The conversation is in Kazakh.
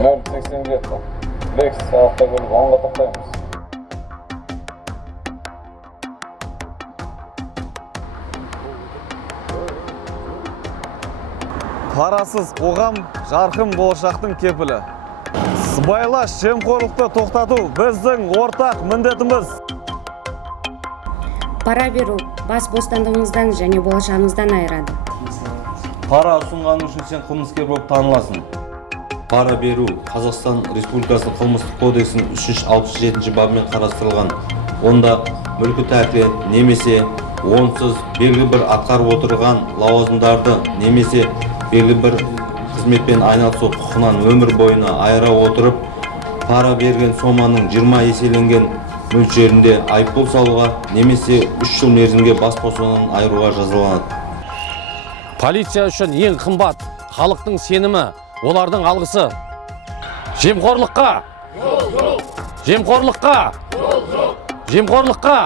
087. Lexus avtomobil 10 ga to'xtaymiz. Парасыз қоғам жарқын болашақтың кепілі. Сыбайлас жемқорлықты тоқтату біздің ортақ міндетіміз. Пара беру бас бостандығыңыздан және болашағыңыздан айырады. Пара ұсынғаны үшін сен қылмыскер болып таныласың. Пара беру Қазақстан Республикасының қылмыстық кодексінің 367 бабымен қарастырылған. Онда мүлкі тәркілеу немесе онсыз белгілі бір атқарып отырған лауазымдарды немесе белгілі бір қызметпен айналысу құқығынан өмір бойына айыра отырып, пара берген соманың 20 еселенген мөлшерінде айыппұл салуға немесе 3 жыл мерзімге бас бостандығынан айыруға жазаланады. Полиция үшін ең қымбат халықтың сенімі, олардың алғысы. Жемқорлыққа! Жемқорлыққа! Жемқорлыққа!